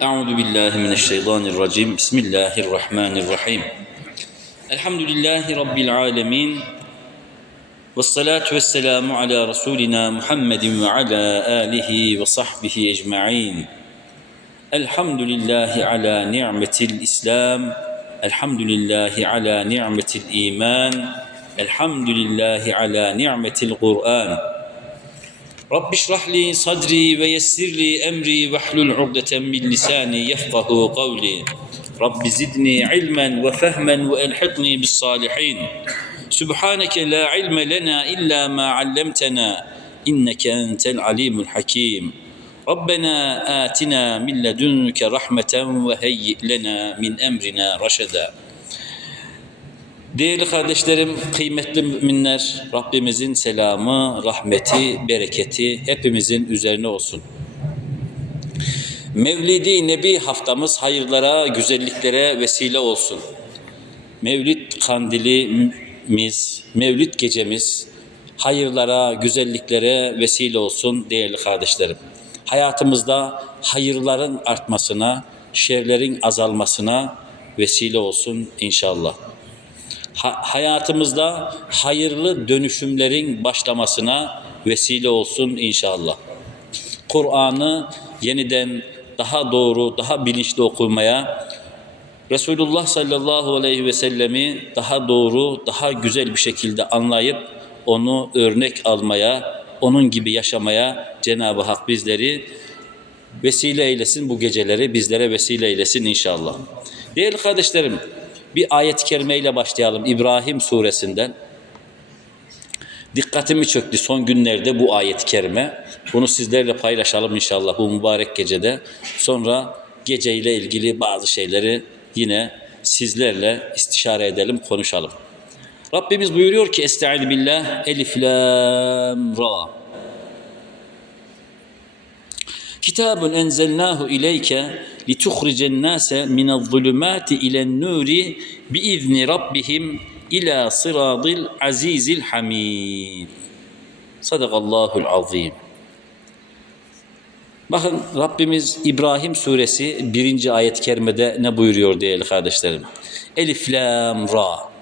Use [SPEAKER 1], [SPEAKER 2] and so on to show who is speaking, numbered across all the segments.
[SPEAKER 1] أعوذ بالله من الشيطان الرجيم. بسم الله الرحمن الرحيم. الحمد لله رب العالمين والصلاة والسلام على رسولنا محمد وعلى آله وصحبه أجمعين. الحمد لله على نعمة الإسلام الحمد لله على نعمة الإيمان الحمد لله على نعمة القرآن. رب اشرح لي صدري ويسر لي أمري واحلل عقدة من لساني يفقه قولي. رب زدني علما وفهما وألحقني بالصالحين. سبحانك لا علم لنا إلا ما علمتنا إنك أنت العليم الحكيم. ربنا آتنا من لدنك رحمة وهيئ لنا من أمرنا رشدا. Değerli kardeşlerim, kıymetli müminler, Rabbimizin selamı, rahmeti, bereketi hepimizin üzerine olsun. Mevlidi Nebi haftamız hayırlara, güzelliklere vesile olsun. Mevlid kandilimiz, Mevlid gecemiz hayırlara, güzelliklere vesile olsun değerli kardeşlerim. Hayatımızda hayırların artmasına, şerlerin azalmasına vesile olsun inşallah hayatımızda hayırlı dönüşümlerin başlamasına vesile olsun inşallah. Kur'an'ı yeniden daha doğru, daha bilinçli okumaya, Resulullah sallallahu aleyhi ve sellemi daha doğru, daha güzel bir şekilde anlayıp onu örnek almaya, onun gibi yaşamaya Cenab-ı Hak bizleri vesile eylesin bu geceleri bizlere vesile eylesin inşallah. Değerli kardeşlerim, bir ayet-i kerimeyle başlayalım İbrahim suresinden. Dikkatimi çöktü son günlerde bu ayet-i kerime. Bunu sizlerle paylaşalım inşallah bu mübarek gecede. Sonra geceyle ilgili bazı şeyleri yine sizlerle istişare edelim, konuşalım. Rabbimiz buyuruyor ki Estaizu billah Elif Lam Ra Kitabun enzelnahu ileyke lituhricen nase minel zulümati ilen nuri biizni rabbihim ila sıradil azizil hamid. Sadakallahul azim. Bakın Rabbimiz İbrahim suresi birinci ayet-i kerimede ne buyuruyor değerli kardeşlerim? Elif, Lam, Ra.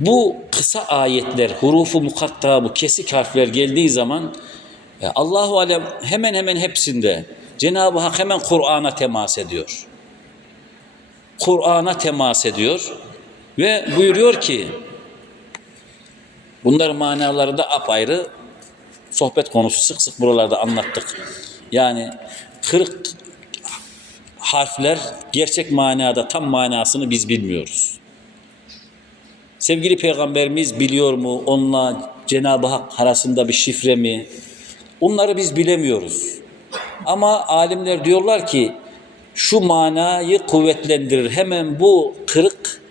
[SPEAKER 1] Bu kısa ayetler, hurufu mukatta, bu kesik harfler geldiği zaman e, Allahu alem hemen hemen hepsinde Cenab-ı Hak hemen Kur'an'a temas ediyor. Kur'an'a temas ediyor ve buyuruyor ki bunların manaları apayrı sohbet konusu sık sık buralarda anlattık. Yani 40 harfler gerçek manada tam manasını biz bilmiyoruz. Sevgili peygamberimiz biliyor mu? Onunla Cenab-ı Hak arasında bir şifre mi? Onları biz bilemiyoruz. Ama alimler diyorlar ki şu manayı kuvvetlendirir. Hemen bu kırık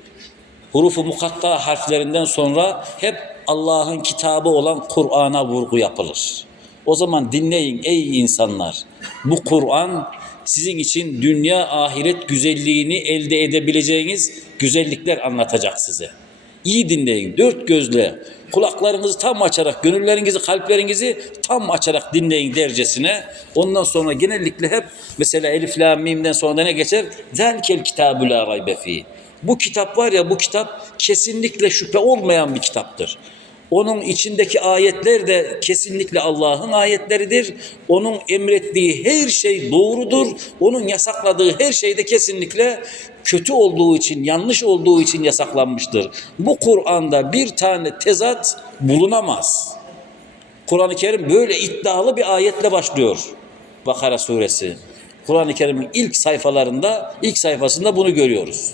[SPEAKER 1] hurufu mukatta harflerinden sonra hep Allah'ın kitabı olan Kur'an'a vurgu yapılır. O zaman dinleyin ey insanlar. Bu Kur'an sizin için dünya ahiret güzelliğini elde edebileceğiniz güzellikler anlatacak size. İyi dinleyin, dört gözle, kulaklarınızı tam açarak, gönüllerinizi, kalplerinizi tam açarak dinleyin dercesine. Ondan sonra genellikle hep mesela Elif La Mim'den sonra ne geçer? Zelkel kitabü la raybe. Bu kitap var ya bu kitap kesinlikle şüphe olmayan bir kitaptır. Onun içindeki ayetler de kesinlikle Allah'ın ayetleridir. Onun emrettiği her şey doğrudur. Onun yasakladığı her şey de kesinlikle kötü olduğu için, yanlış olduğu için yasaklanmıştır. Bu Kur'an'da bir tane tezat bulunamaz. Kur'an-ı Kerim böyle iddialı bir ayetle başlıyor. Bakara suresi. Kur'an-ı Kerim'in ilk sayfalarında, ilk sayfasında bunu görüyoruz.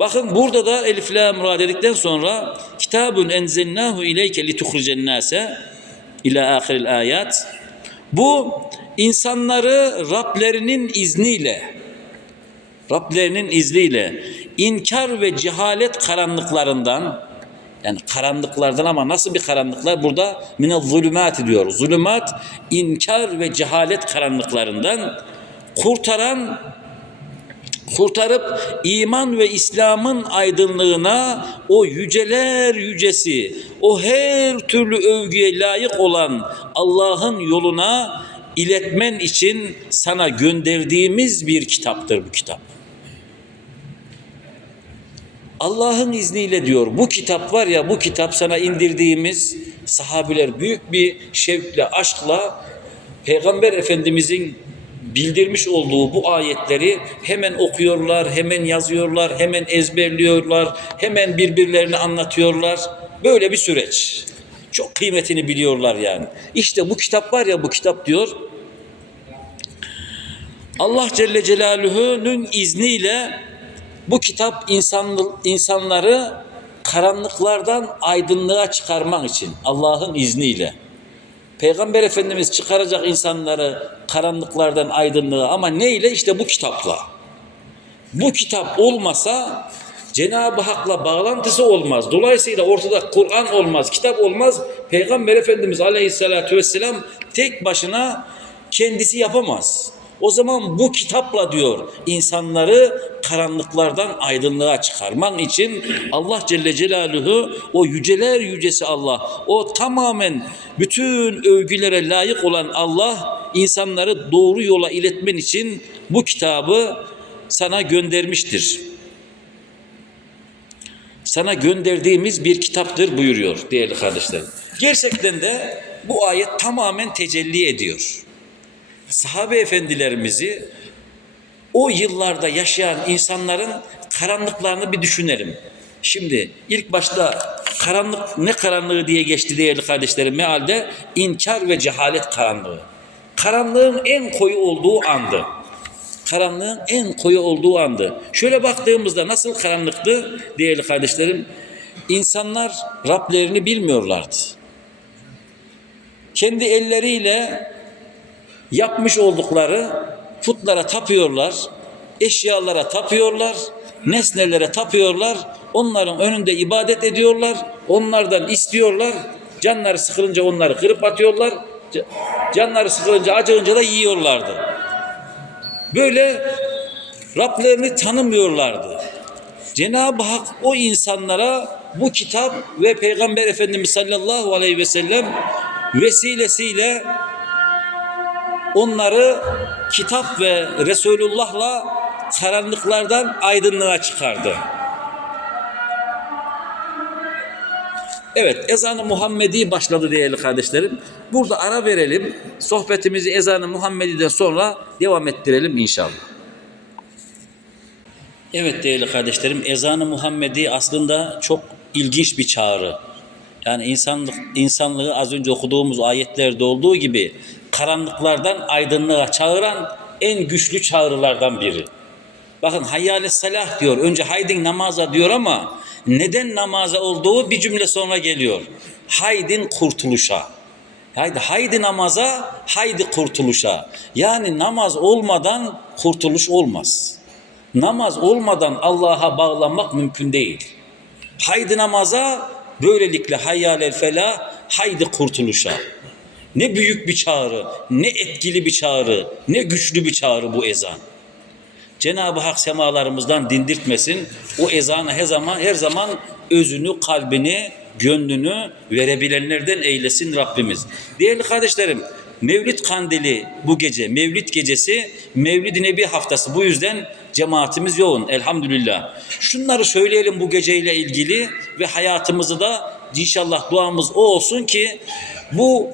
[SPEAKER 1] Bakın burada da Elif Lam Ra dedikten sonra kitabun enzelnahu ileyke lituhricen nase ila ahiril ayat. Bu insanları Rablerinin izniyle Rablerinin izniyle inkar ve cehalet karanlıklarından yani karanlıklardan ama nasıl bir karanlıklar? Burada mine zulümat diyor. Zulümat inkar ve cehalet karanlıklarından kurtaran kurtarıp iman ve İslam'ın aydınlığına o yüceler yücesi, o her türlü övgüye layık olan Allah'ın yoluna iletmen için sana gönderdiğimiz bir kitaptır bu kitap. Allah'ın izniyle diyor bu kitap var ya bu kitap sana indirdiğimiz sahabiler büyük bir şevkle, aşkla Peygamber Efendimizin bildirmiş olduğu bu ayetleri hemen okuyorlar, hemen yazıyorlar, hemen ezberliyorlar, hemen birbirlerine anlatıyorlar. Böyle bir süreç. Çok kıymetini biliyorlar yani. İşte bu kitap var ya bu kitap diyor. Allah Celle Celaluhu'nun izniyle bu kitap insan, insanları karanlıklardan aydınlığa çıkarmak için Allah'ın izniyle. Peygamber Efendimiz çıkaracak insanları karanlıklardan aydınlığa ama neyle? İşte bu kitapla. Bu kitap olmasa Cenab-ı Hak'la bağlantısı olmaz. Dolayısıyla ortada Kur'an olmaz, kitap olmaz. Peygamber Efendimiz Aleyhisselatü Vesselam tek başına kendisi yapamaz. O zaman bu kitapla diyor insanları karanlıklardan aydınlığa çıkarmak için Allah Celle Celaluhu o yüceler yücesi Allah o tamamen bütün övgülere layık olan Allah insanları doğru yola iletmen için bu kitabı sana göndermiştir. Sana gönderdiğimiz bir kitaptır buyuruyor değerli kardeşlerim. Gerçekten de bu ayet tamamen tecelli ediyor sahabe efendilerimizi o yıllarda yaşayan insanların karanlıklarını bir düşünelim. Şimdi ilk başta karanlık ne karanlığı diye geçti değerli kardeşlerim mealde inkar ve cehalet karanlığı. Karanlığın en koyu olduğu andı. Karanlığın en koyu olduğu andı. Şöyle baktığımızda nasıl karanlıktı değerli kardeşlerim? İnsanlar Rablerini bilmiyorlardı. Kendi elleriyle yapmış oldukları putlara tapıyorlar, eşyalara tapıyorlar, nesnelere tapıyorlar, onların önünde ibadet ediyorlar, onlardan istiyorlar, canları sıkılınca onları kırıp atıyorlar, canları sıkılınca acığınca da yiyorlardı. Böyle Rablerini tanımıyorlardı. Cenab-ı Hak o insanlara bu kitap ve Peygamber Efendimiz sallallahu aleyhi ve sellem vesilesiyle onları kitap ve Resulullah'la karanlıklardan aydınlığa çıkardı. Evet, ezanı Muhammedi başladı değerli kardeşlerim. Burada ara verelim. Sohbetimizi ezanı Muhammedi'den sonra devam ettirelim inşallah. Evet değerli kardeşlerim, ezanı Muhammedi aslında çok ilginç bir çağrı. Yani insanlık insanlığı az önce okuduğumuz ayetlerde olduğu gibi karanlıklardan aydınlığa çağıran en güçlü çağrılardan biri. Bakın hayyâle salah diyor. Önce haydin namaza diyor ama neden namaza olduğu bir cümle sonra geliyor. Haydin kurtuluşa. Haydi, haydi namaza, haydi kurtuluşa. Yani namaz olmadan kurtuluş olmaz. Namaz olmadan Allah'a bağlanmak mümkün değil. Haydi namaza, böylelikle hayyâlel felah, haydi kurtuluşa. Ne büyük bir çağrı, ne etkili bir çağrı, ne güçlü bir çağrı bu ezan. Cenab-ı Hak semalarımızdan dindirtmesin. O ezanı her zaman her zaman özünü, kalbini, gönlünü verebilenlerden eylesin Rabbimiz. Değerli kardeşlerim, Mevlid kandili bu gece, Mevlid gecesi, Mevlid-i Nebi haftası. Bu yüzden cemaatimiz yoğun elhamdülillah. Şunları söyleyelim bu geceyle ilgili ve hayatımızı da inşallah duamız o olsun ki bu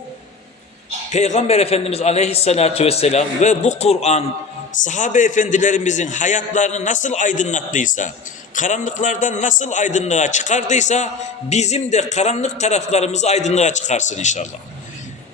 [SPEAKER 1] Peygamber Efendimiz Aleyhisselatü Vesselam ve bu Kur'an sahabe efendilerimizin hayatlarını nasıl aydınlattıysa, karanlıklardan nasıl aydınlığa çıkardıysa bizim de karanlık taraflarımızı aydınlığa çıkarsın inşallah.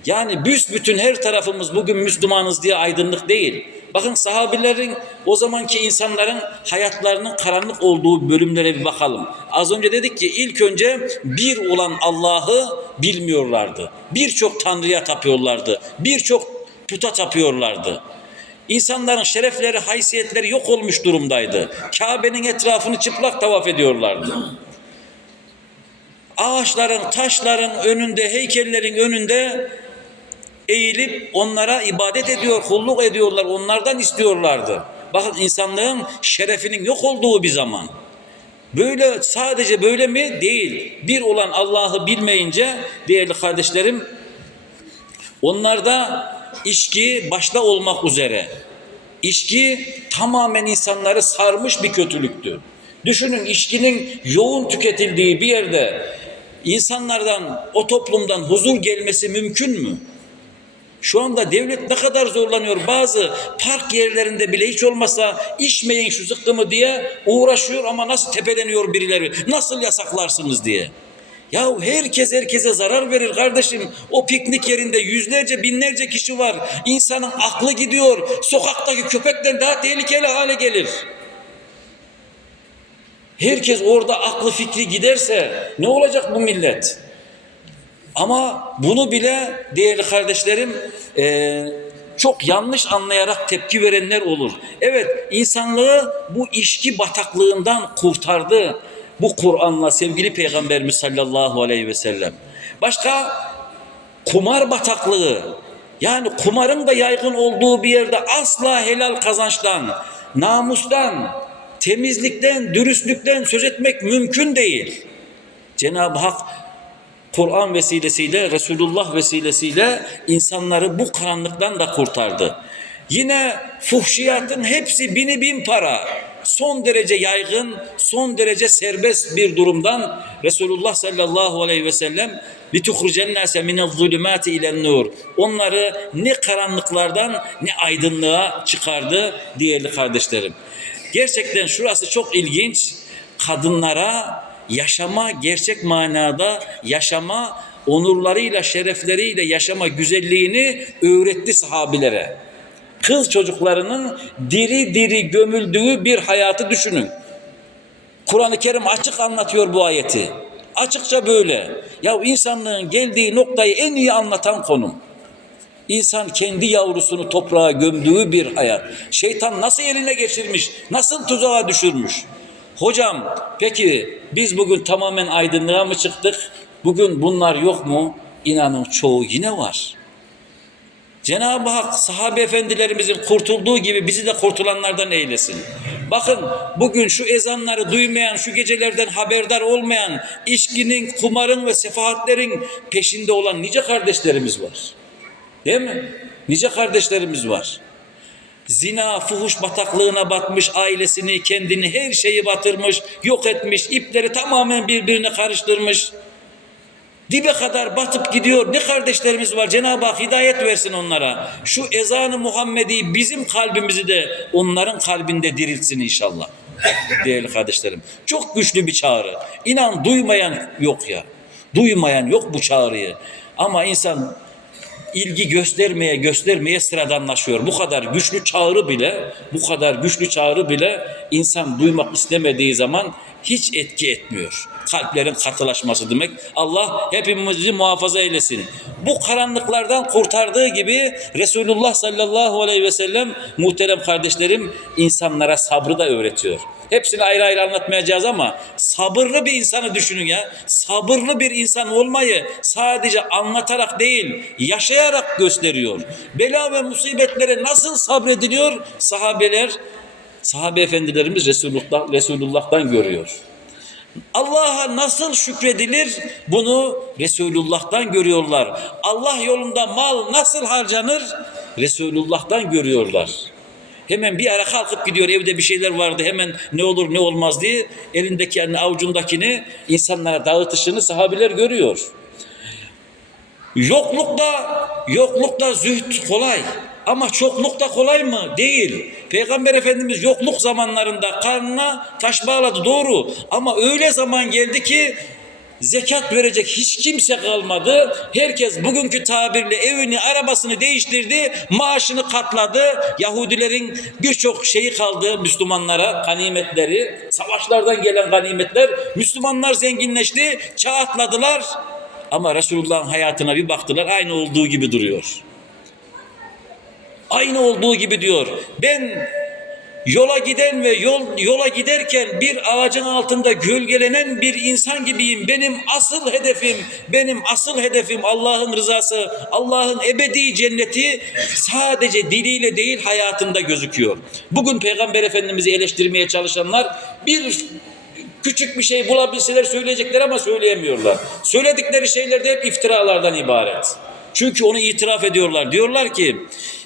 [SPEAKER 1] Yani büsbütün her tarafımız bugün Müslümanız diye aydınlık değil. Bakın sahabilerin o zamanki insanların hayatlarının karanlık olduğu bölümlere bir bakalım. Az önce dedik ki ilk önce bir olan Allah'ı bilmiyorlardı. Birçok tanrıya tapıyorlardı. Birçok puta tapıyorlardı. İnsanların şerefleri, haysiyetleri yok olmuş durumdaydı. Kabe'nin etrafını çıplak tavaf ediyorlardı. Ağaçların, taşların önünde, heykellerin önünde eğilip onlara ibadet ediyor, kulluk ediyorlar, onlardan istiyorlardı. Bakın insanlığın şerefinin yok olduğu bir zaman. Böyle sadece böyle mi? Değil. Bir olan Allah'ı bilmeyince değerli kardeşlerim onlarda içki başta olmak üzere içki tamamen insanları sarmış bir kötülüktü. Düşünün içkinin yoğun tüketildiği bir yerde insanlardan, o toplumdan huzur gelmesi mümkün mü? Şu anda devlet ne kadar zorlanıyor. Bazı park yerlerinde bile hiç olmasa içmeyin şu zıkkımı diye uğraşıyor ama nasıl tepeleniyor birileri. Nasıl yasaklarsınız diye. Ya herkes herkese zarar verir kardeşim. O piknik yerinde yüzlerce binlerce kişi var. İnsanın aklı gidiyor. Sokaktaki köpekten daha tehlikeli hale gelir. Herkes orada aklı fikri giderse ne olacak bu millet? Ama bunu bile değerli kardeşlerim e, çok yanlış anlayarak tepki verenler olur. Evet insanlığı bu içki bataklığından kurtardı. Bu Kur'an'la sevgili Peygamberimiz sallallahu aleyhi ve sellem. Başka kumar bataklığı. Yani kumarın da yaygın olduğu bir yerde asla helal kazançtan, namustan, temizlikten, dürüstlükten söz etmek mümkün değil. Cenab-ı Hak Kur'an vesilesiyle, Resulullah vesilesiyle insanları bu karanlıktan da kurtardı. Yine fuhşiyatın hepsi bini bin para. Son derece yaygın, son derece serbest bir durumdan Resulullah sallallahu aleyhi ve sellem لِتُخْرِجَ النَّاسَ مِنَ الظُّلُمَاتِ اِلَى النُّورِ Onları ne karanlıklardan ne aydınlığa çıkardı değerli kardeşlerim. Gerçekten şurası çok ilginç. Kadınlara yaşama gerçek manada yaşama onurlarıyla şerefleriyle yaşama güzelliğini öğretti sahabilere. Kız çocuklarının diri diri gömüldüğü bir hayatı düşünün. Kur'an-ı Kerim açık anlatıyor bu ayeti. Açıkça böyle. Ya insanlığın geldiği noktayı en iyi anlatan konum. İnsan kendi yavrusunu toprağa gömdüğü bir hayat. Şeytan nasıl eline geçirmiş, nasıl tuzağa düşürmüş. Hocam peki biz bugün tamamen aydınlığa mı çıktık? Bugün bunlar yok mu? İnanın çoğu yine var. Cenab-ı Hak sahabe efendilerimizin kurtulduğu gibi bizi de kurtulanlardan eylesin. Bakın bugün şu ezanları duymayan, şu gecelerden haberdar olmayan, içkinin, kumarın ve sefahatlerin peşinde olan nice kardeşlerimiz var. Değil mi? Nice kardeşlerimiz var. Zina, fuhuş bataklığına batmış, ailesini, kendini, her şeyi batırmış, yok etmiş, ipleri tamamen birbirine karıştırmış. Dibe kadar batıp gidiyor. Ne kardeşlerimiz var. Cenab-ı Hak hidayet versin onlara. Şu ezanı Muhammedi bizim kalbimizi de onların kalbinde diriltsin inşallah. Değerli kardeşlerim. Çok güçlü bir çağrı. İnan duymayan yok ya. Duymayan yok bu çağrıyı. Ama insan ilgi göstermeye göstermeye sıradanlaşıyor. Bu kadar güçlü çağrı bile, bu kadar güçlü çağrı bile insan duymak istemediği zaman hiç etki etmiyor. Kalplerin katılaşması demek. Allah hepimizi muhafaza eylesin. Bu karanlıklardan kurtardığı gibi Resulullah sallallahu aleyhi ve sellem muhterem kardeşlerim insanlara sabrı da öğretiyor. Hepsini ayrı ayrı anlatmayacağız ama sabırlı bir insanı düşünün ya. Sabırlı bir insan olmayı sadece anlatarak değil, yaşayarak gösteriyor. Bela ve musibetlere nasıl sabrediliyor? Sahabeler, sahabe efendilerimiz Resulullah, Resulullah'tan görüyor. Allah'a nasıl şükredilir bunu Resulullah'tan görüyorlar. Allah yolunda mal nasıl harcanır Resulullah'tan görüyorlar. Hemen bir ara kalkıp gidiyor evde bir şeyler vardı hemen ne olur ne olmaz diye elindeki yani avucundakini insanlara dağıtışını sahabiler görüyor. Yoklukta yoklukta zühd kolay ama çoklukta kolay mı? Değil. Peygamber Efendimiz yokluk zamanlarında karnına taş bağladı doğru ama öyle zaman geldi ki zekat verecek hiç kimse kalmadı. Herkes bugünkü tabirle evini, arabasını değiştirdi, maaşını katladı. Yahudilerin birçok şeyi kaldı Müslümanlara, ganimetleri, savaşlardan gelen ganimetler. Müslümanlar zenginleşti, çağ atladılar. Ama Resulullah'ın hayatına bir baktılar, aynı olduğu gibi duruyor. Aynı olduğu gibi diyor. Ben yola giden ve yol yola giderken bir ağacın altında gölgelenen bir insan gibiyim. Benim asıl hedefim, benim asıl hedefim Allah'ın rızası, Allah'ın ebedi cenneti sadece diliyle değil hayatında gözüküyor. Bugün Peygamber Efendimiz'i eleştirmeye çalışanlar bir küçük bir şey bulabilseler söyleyecekler ama söyleyemiyorlar. Söyledikleri şeyler de hep iftiralardan ibaret. Çünkü onu itiraf ediyorlar. Diyorlar ki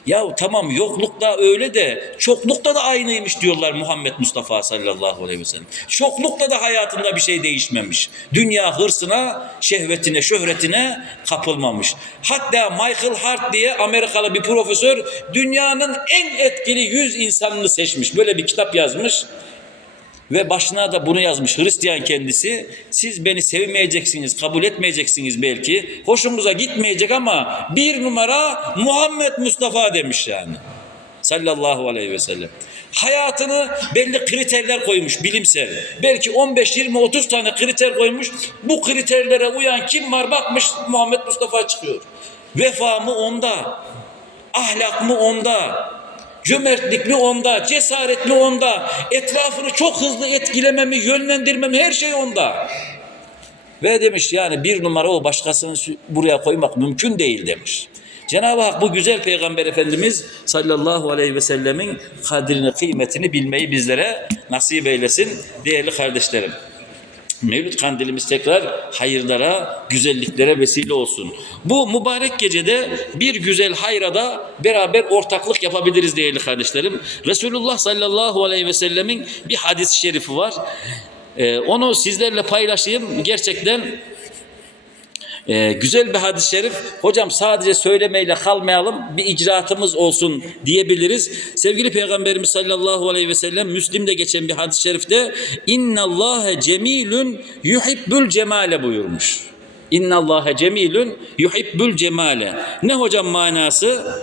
[SPEAKER 1] ya tamam yoklukta öyle de çoklukta da aynıymış diyorlar Muhammed Mustafa sallallahu aleyhi ve sellem. Çoklukta da hayatında bir şey değişmemiş. Dünya hırsına, şehvetine, şöhretine kapılmamış. Hatta Michael Hart diye Amerikalı bir profesör dünyanın en etkili 100 insanını seçmiş. Böyle bir kitap yazmış. Ve başına da bunu yazmış Hristiyan kendisi. Siz beni sevmeyeceksiniz, kabul etmeyeceksiniz belki. Hoşunuza gitmeyecek ama bir numara Muhammed Mustafa demiş yani. Sallallahu aleyhi ve sellem. Hayatını belli kriterler koymuş bilimsel. Belki 15, 20, 30 tane kriter koymuş. Bu kriterlere uyan kim var bakmış Muhammed Mustafa çıkıyor. Vefa mı onda? Ahlak mı onda? Cömertlik mi onda, cesaret mi onda, etrafını çok hızlı etkilememi, yönlendirmemi her şey onda. Ve demiş yani bir numara o başkasını buraya koymak mümkün değil demiş. Cenab-ı Hak bu güzel Peygamber Efendimiz sallallahu aleyhi ve sellemin kadrini, kıymetini bilmeyi bizlere nasip eylesin değerli kardeşlerim. Mevlüt kandilimiz tekrar hayırlara, güzelliklere vesile olsun. Bu mübarek gecede bir güzel hayra da beraber ortaklık yapabiliriz değerli kardeşlerim. Resulullah sallallahu aleyhi ve sellemin bir hadis-i şerifi var. Ee, onu sizlerle paylaşayım. Gerçekten ee, güzel bir hadis-i şerif. Hocam sadece söylemeyle kalmayalım, bir icraatımız olsun diyebiliriz. Sevgili Peygamberimiz sallallahu aleyhi ve sellem Müslim'de geçen bir hadis-i şerifte İnna Allahe cemilun yuhibbul cemale buyurmuş. İnna Allahe cemilun yuhibbul cemale. Ne hocam manası?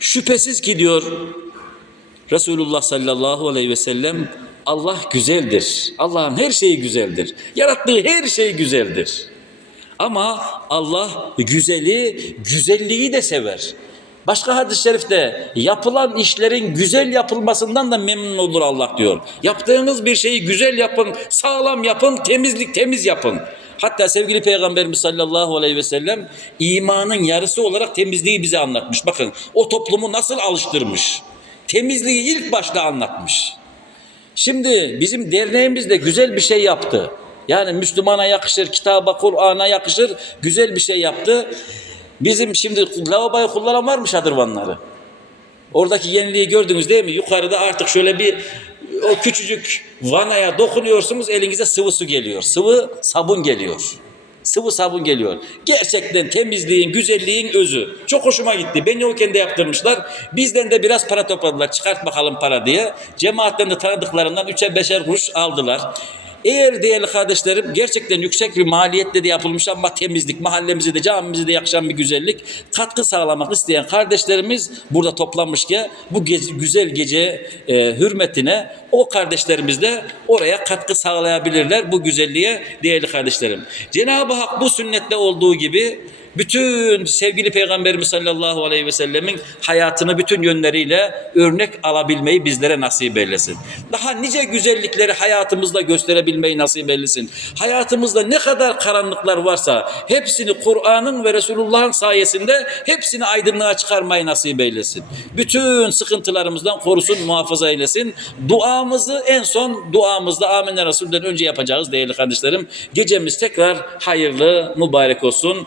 [SPEAKER 1] Şüphesiz ki diyor Resulullah sallallahu aleyhi ve sellem Allah güzeldir. Allah'ın her şeyi güzeldir. Yarattığı her şey güzeldir. Ama Allah güzeli, güzelliği de sever. Başka hadis-i şerifte yapılan işlerin güzel yapılmasından da memnun olur Allah diyor. Yaptığınız bir şeyi güzel yapın, sağlam yapın, temizlik temiz yapın. Hatta sevgili Peygamberimiz sallallahu aleyhi ve sellem imanın yarısı olarak temizliği bize anlatmış. Bakın o toplumu nasıl alıştırmış. Temizliği ilk başta anlatmış. Şimdi bizim derneğimiz de güzel bir şey yaptı. Yani Müslümana yakışır, kitaba, Kur'an'a yakışır güzel bir şey yaptı. Bizim şimdi lavaboyu kullanan var mı şadırvanları? Oradaki yeniliği gördünüz değil mi? Yukarıda artık şöyle bir o küçücük vanaya dokunuyorsunuz elinize sıvı su geliyor. Sıvı sabun geliyor. Sıvı sabun geliyor. Gerçekten temizliğin, güzelliğin özü. Çok hoşuma gitti. Beni o kendi yaptırmışlar. Bizden de biraz para topladılar. Çıkart bakalım para diye. Cemaatten de tanıdıklarından üçer beşer kuruş aldılar. Eğer değerli kardeşlerim gerçekten yüksek bir maliyetle de yapılmış ama temizlik, mahallemize de camimize de yakışan bir güzellik katkı sağlamak isteyen kardeşlerimiz burada toplanmışken bu gece, güzel gece e, hürmetine o kardeşlerimiz de oraya katkı sağlayabilirler bu güzelliğe değerli kardeşlerim. Cenab-ı Hak bu sünnette olduğu gibi bütün sevgili Peygamberimiz sallallahu aleyhi ve sellemin hayatını bütün yönleriyle örnek alabilmeyi bizlere nasip eylesin. Daha nice güzellikleri hayatımızda gösterebilmeyi nasip eylesin. Hayatımızda ne kadar karanlıklar varsa hepsini Kur'an'ın ve Resulullah'ın sayesinde hepsini aydınlığa çıkarmayı nasip eylesin. Bütün sıkıntılarımızdan korusun, muhafaza eylesin. Duamızı en son duamızda Amin Resul'den önce yapacağız değerli kardeşlerim. Gecemiz tekrar hayırlı, mübarek olsun.